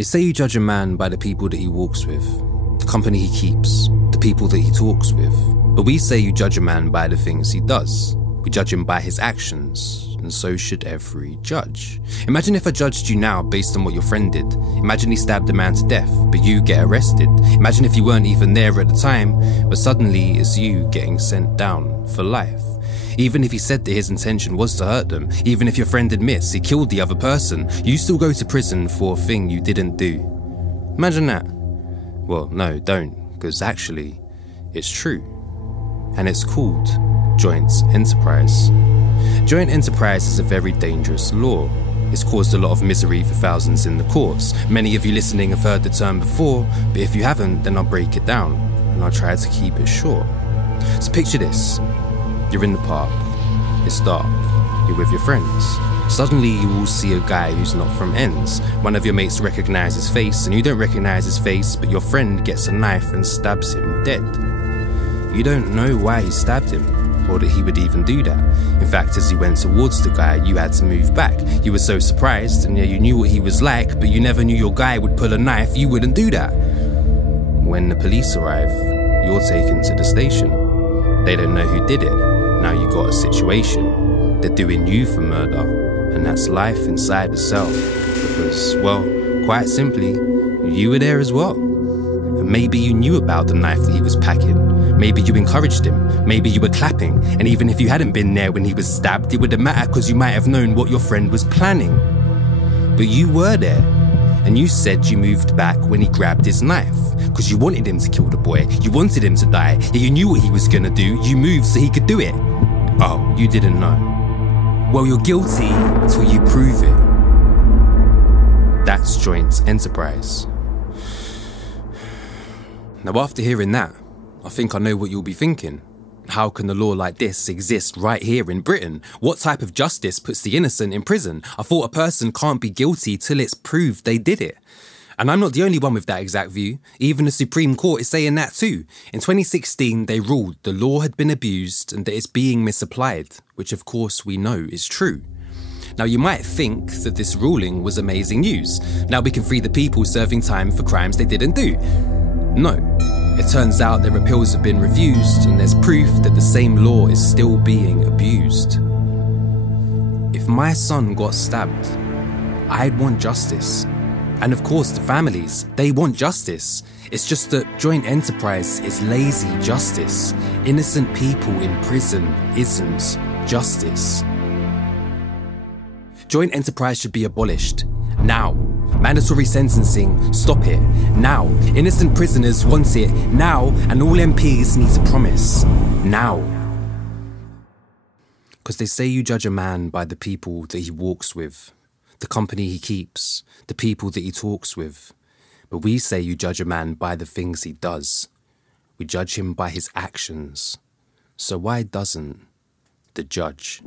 They say you judge a man by the people that he walks with, the company he keeps, the people that he talks with. But we say you judge a man by the things he does. We judge him by his actions, and so should every judge. Imagine if I judged you now based on what your friend did. Imagine he stabbed a man to death, but you get arrested. Imagine if you weren't even there at the time, but suddenly it's you getting sent down for life. Even if he said that his intention was to hurt them, even if your friend admits he killed the other person, you still go to prison for a thing you didn't do. Imagine that. Well, no, don't, because actually, it's true. And it's called joint enterprise. Joint enterprise is a very dangerous law. It's caused a lot of misery for thousands in the courts. Many of you listening have heard the term before, but if you haven't, then I'll break it down, and I'll try to keep it short. So picture this. You're in the park, it's dark, you're with your friends. Suddenly you will see a guy who's not from ends. One of your mates recognises his face, and you don't recognise his face, but your friend gets a knife and stabs him dead. You don't know why he stabbed him, or that he would even do that. In fact, as he went towards the guy, you had to move back. You were so surprised, and yeah, you knew what he was like, but you never knew your guy would pull a knife. You wouldn't do that. When the police arrive, you're taken to the station. They don't know who did it. Now you got a situation. They're doing you for murder, and that's life inside the cell. Because, well, quite simply, you were there as well. And maybe you knew about the knife that he was packing. Maybe you encouraged him. Maybe you were clapping. And even if you hadn't been there when he was stabbed, it wouldn't matter because you might have known what your friend was planning. But you were there. And you said you moved back when he grabbed his knife, because you wanted him to kill the boy, you wanted him to die, yet you knew what he was gonna do, you moved so he could do it. Oh, you didn't know. Well, you're guilty until you prove it. That's joint enterprise. Now after hearing that, I think I know what you'll be thinking. How can a law like this exist right here in Britain? What type of justice puts the innocent in prison? I thought a person can't be guilty till it's proved they did it. And I'm not the only one with that exact view. Even the Supreme Court is saying that too. In 2016, they ruled the law had been abused and that it's being misapplied, which of course we know is true. Now you might think that this ruling was amazing news. Now we can free the people serving time for crimes they didn't do. No. It turns out their appeals have been reviewed and there's proof that the same law is still being abused. If my son got stabbed, I'd want justice. And of course the families, they want justice. It's just that joint enterprise is lazy justice. Innocent people in prison isn't justice. Joint enterprise should be abolished. Now. Mandatory sentencing, stop it. Now. Innocent prisoners want it. Now. And all MPs need to promise. Now. Because they say you judge a man by the people that he walks with, the company he keeps, the people that he talks with. But we say you judge a man by the things he does. We judge him by his actions. So why doesn't the judge?